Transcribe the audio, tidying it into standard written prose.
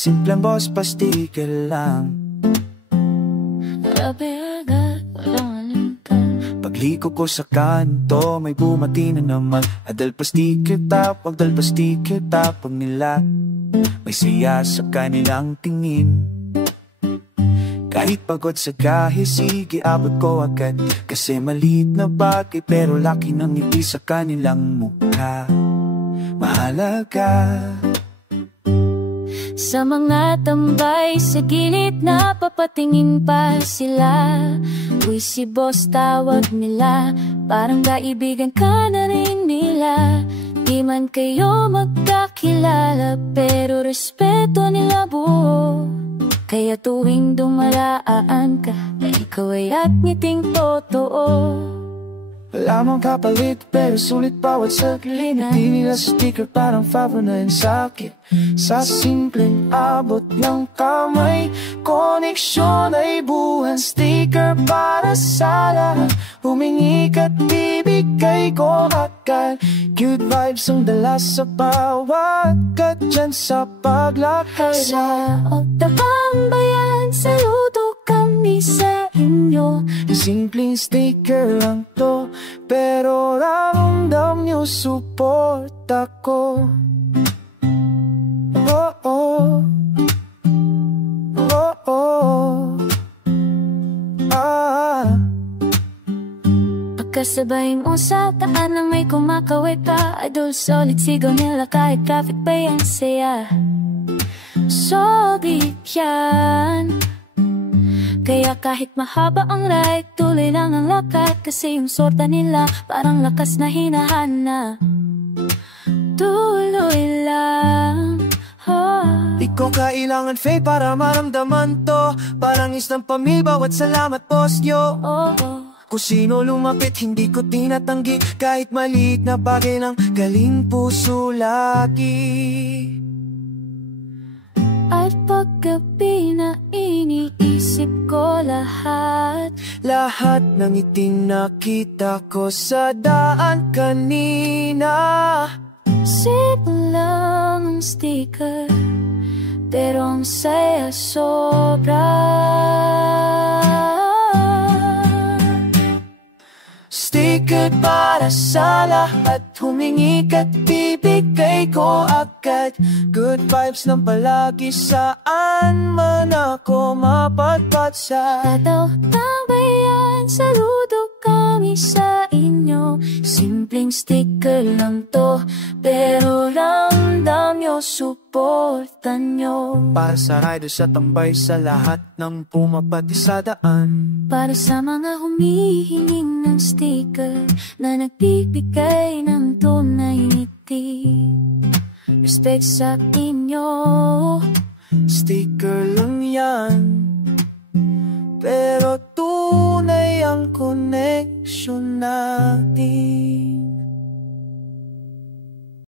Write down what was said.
Simpleng boss pa sticker lang. Grabe agad, walang alintang. Pagliko ko sa kanto, may bumati na naman. Adal pa sticker tapag, dal pa sticker tapag nila. May siya sa kanilang tingin. Kahit pagod sa gahe, sige abot ko agad. Kasi maliit na bagay pero laki ng ngiti sa kanilang mukha. Mahalaga. Sa mga tambay sa gilid na papatingin pa sila. Uy, si boss tawag nila, parang kaibigan ka na rin nila. Di man kayo magkakilala pero respeto nila buo. Kaya tuwing dumalaan ka, ikaw ay at ngiting totoo. Wala mong kapalit pero sulit bawat saglit. Hindi nila sticker parang favor na yun sa'kin. Sa simpleng abot ng kamay, koneksyon ay buwan. Sticker para sa lahat, humingi ka't bibigay ko agad. Good vibes ang dala sa bawat kat dyan sa paglakad. Sa Octabambayan, saludo kami sa inyo. Simpleng sticker lang to, pero ramdam nyo suporta ko. Oh oh, oh oh, ah. Pagkasabay mo sa taan ng may kumakawit pa, idol solid sigaw nila kahit traffic pa yan saya. Solid yan. Kaya kahit mahaba ang ride, tuloy lang ang lakad. Kasi yung sorta nila parang lakas na hinahana. Tuloy lang. Di ko kailangan fake para maramdaman to. Parang isang pamil, bawat salamat boss nyo. Kung sino lumapit, hindi ko tinatanggi. Kahit maliit na bagay ng galing puso lagi. At paggabi na iniisip ko lahat. Lahat ng iting nakita ko sa daan kanina. Simple lang ang sticker, pero ang saya sobra. Sticker para sa lahat, humingi ka't bibigay ko agad. Good vibes ng palagi, saan man ako mapadpad sa Octabambayan, saludo kami sa inyo. Simpleng sticker lang to, pero ramdam nyo, suportan nyo. Para sa riders at tambay, sa lahat ng pumapati sa daan. Para sa mga humihinging ng sticker, na nagbibigay ng tunay ngiti. Respect sa inyo. Sticker lang yan, pero tunay ang connection natin.